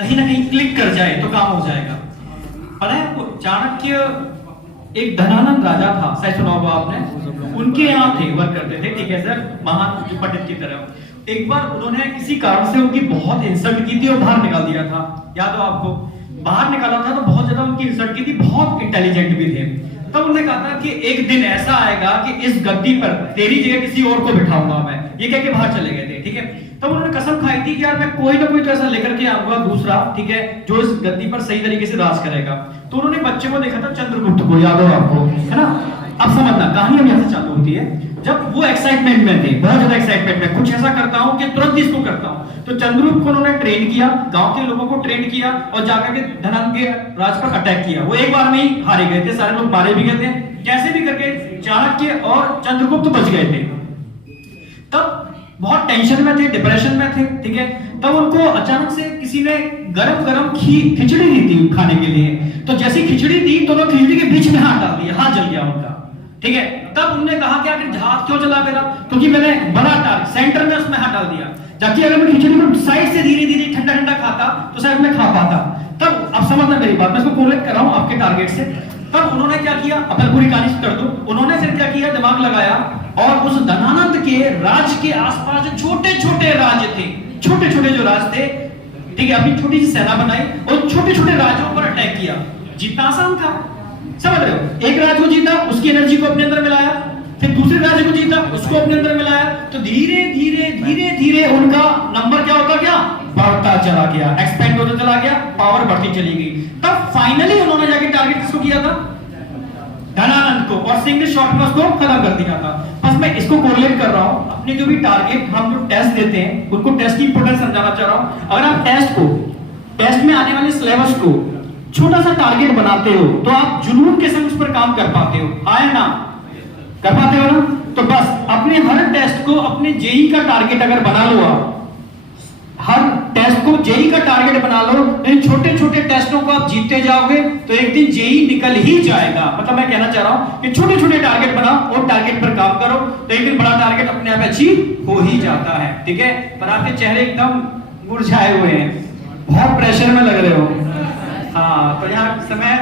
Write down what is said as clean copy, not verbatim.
कहीं ना कहीं क्लिक कर जाए तो काम हो जाएगा। पता है आपको चाणक्य एक धनानंद राजा था, शायद सुना होगा आपने, उनके यहाँ थे, वर्क करते थे, ठीक है सर, महान पंडित की तरह। एक बार उन्होंने किसी कारण से उनकी बहुत इंसल्ट की थी और बाहर निकाल दिया था, याद हो आपको? बाहर निकाला था तो बहुत ज्यादा उनकी इंसल्ट की थी, बहुत इंटेलिजेंट भी थे। तब उन्होंने कहा था कि एक दिन ऐसा आएगा कि इस गद्दी पर तेरी जगह किसी और को बिठाऊंगा मैं, ये कह के बाहर चले गए थे, ठीक है। तब उन्होंने कसम खाई थी कि यार मैं कोई ना कोई तो ऐसा लेकर के आऊंगा दूसरा, ठीक है, जो इस गद्दी पर सही तरीके से राज करेगा। तो उन्होंने बच्चे को देखा था, चंद्रगुप्त को, याद हो आपको, है ना? अब समझना कहानी हम यहाँ से चालू होती है, जब वो एक्साइटमेंट में थे, बहुत ज्यादा एक्साइटमेंट में, कुछ ऐसा करता हूं कि तुरंत इसको करता हूं। तो चंद्रगुप्त को उन्होंने ट्रेन किया, गांव के लोगों को ट्रेन किया और जाकर के धनानंद के राज पर अटैक किया। वो एक बार में ही हारे गए थे, सारे लोग मारे भी गए थे, कैसे भी करके चाणक्य और चंद्रगुप्त बच गए थे। तब बहुत टेंशन में थे, डिप्रेशन में थे, ठीक है। तब उनको अचानक से किसी ने गरम गरम खिचड़ी दी थी खाने के लिए। तो जैसी खिचड़ी दी तो उन्होंने खिचड़ी के बीच में हाथ डाल दिया, हाथ जल गया उनका, ठीक है। तब उन्होंने कहा कि आखिर हाथ क्यों जला मेरा? क्योंकि मैंने बड़ा टारगेट सेंटर में उसमें हाथ डाल दिया, जबकि अगर मैं खिचड़ी को साइड से धीरे धीरे ठंडा ठंडा खाता तो शायद मैं खा पाता। तब अब समझना मेरी बात, मैं इसको कोरिलेट कर रहा हूं आपके टारगेट से। तब उन्होंने क्या किया, अपनी पूरी कहानी कर दो। उन्होंने फिर क्या किया, दिमाग लगाया और उस धनानंद के राज के आसपास जो छोटे छोटे राज्य थे, छोटे छोटे जो राज थे, ठीक है, अपनी छोटी सी सेना बनाई और छोटे छोटे राज्यों पर अटैक किया। जीतना आसान था, समझ रहे हो? एक राज्य को जीता, उसकी एनर्जी को अपने अंदर मिलाया, फिर दूसरे राज्य को जीता, उसको अपने अंदर मिलाया, तो धीरे धीरे धीरे धीरे उनका नंबर क्या होता गया, बढ़ता चला गया, एक्सपेंड होता चला गया, पावर बढ़ती चली गई। तब फाइनली उन्होंने जाके टारगेट किसको किया था, धनानंद को, और सिंगल शॉट में उसको खत्म कर दिया था। बस मैं इसको कोरिलेट कर रहा हूं, अपने जो भी टारगेट हम जो टेस्ट देते हैं उनको टेस्ट की इंपॉर्टेंस समझाना चाह रहा हूं। अगर आप टेस्ट में आने वाले सिलेबस को छोटा सा टारगेट बनाते हो तो आप जुनून के संग उस पर काम कर पाते हो, आया ना? कर पाते हो ना? तो बस अपने हर टेस्ट को अपने जेई का टारगेट अगर बना लो, आप हर टेस्ट को जेई का टारगेट बना लो, इन छोटे छोटे टेस्टों को आप जीतते जाओगे तो एक दिन जेई निकल ही जाएगा। मतलब मैं कहना चाह रहा हूं कि छोटे छोटे टारगेट बनाओ और टारगेट पर काम करो तो एक दिन बड़ा टारगेट अपने आप अचीव हो ही जाता है, ठीक है। पर आपके चेहरे एकदम मुरझाए हुए हैं, बहुत प्रेशर में लग रहे हो। हाँ, तो यहाँ समय